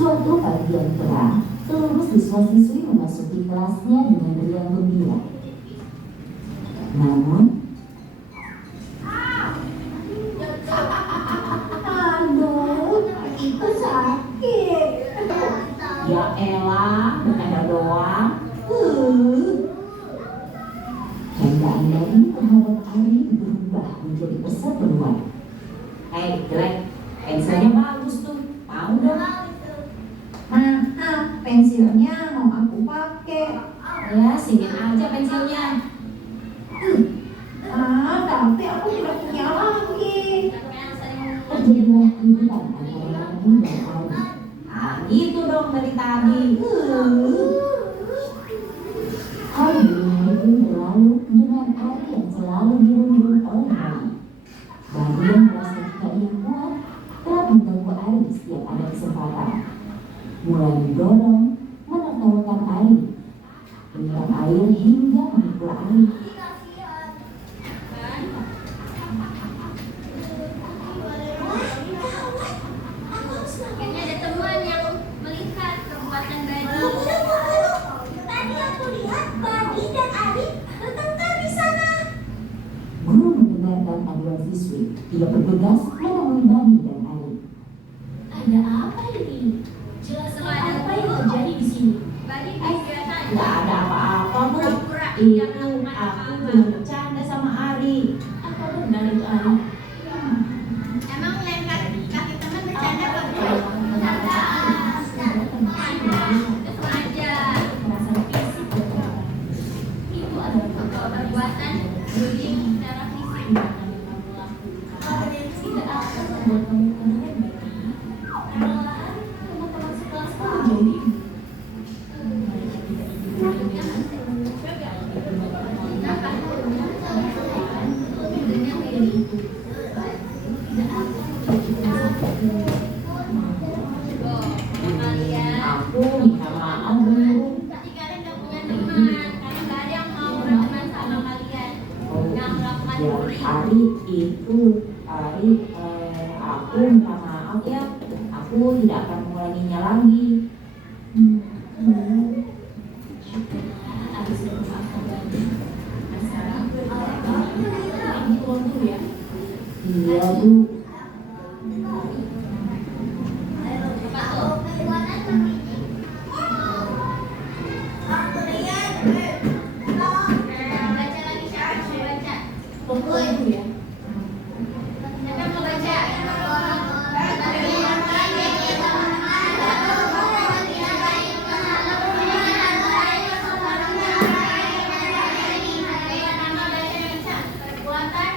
Suatu pagi yang cerah, seluruh siswa-siswi memasuki kelasnya dengan riang gembira. Namun, aduh, itu sakit. Ya elah, bercanda doang. Candaan dari terhadap Ari berubah menjadi perseteruan. Hei, jelek, pensilnya bagus tuh, mau dong? Maaf, pensilnya mau aku pakai. Ya, singin aja pensilnya. Tapi aku tidak punya lagi. Terjadilah keributan antara Namun dan Ari. Gitu dong dari tadi. Hari berlalu dengan Ari yang selalu dirundung oleh Ari. Bagi yang merasa tidak ia kuat, kerap mengganggu Ari setiap ada kesempatan. Mulai mendorong, menertawakan Ari, menyerap air hingga memukul Ari. Akhirnya ada teman yang melihat perbuatan Badi. Tadi aku lihat Badi dan Ari bertengkar di sana. Guru mendengarkan aduan siswi. Ia bergegas menemui Badi dan Ari. Ada apa ini? Jelas apa yang terjadi di sini? Badi biasa. Nggak ada apa-apa, Bu. Pura-pura Itu tidak melakukan aku apa-apa. cuma bercanda sama Ari. Apa benar itu Ari? Emang lempar kaki teman bercanda kok? Itu sengaja. Itu adalah perbuatan bullying secara fisik. Tidak akan membuat kamu mengenai Badi. Malahan teman-teman sekelas pun menjadi Itu Ari, aku minta maaf ya, aku tidak akan mengulanginya lagi. Aris memaafkan Bani. Nah sekarang ini pulang dulu ya. Iya Bu. Baca lagi siapa mau baca? Pulang dulu ya. Siapa mau baca? Perbuatan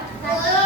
Satu,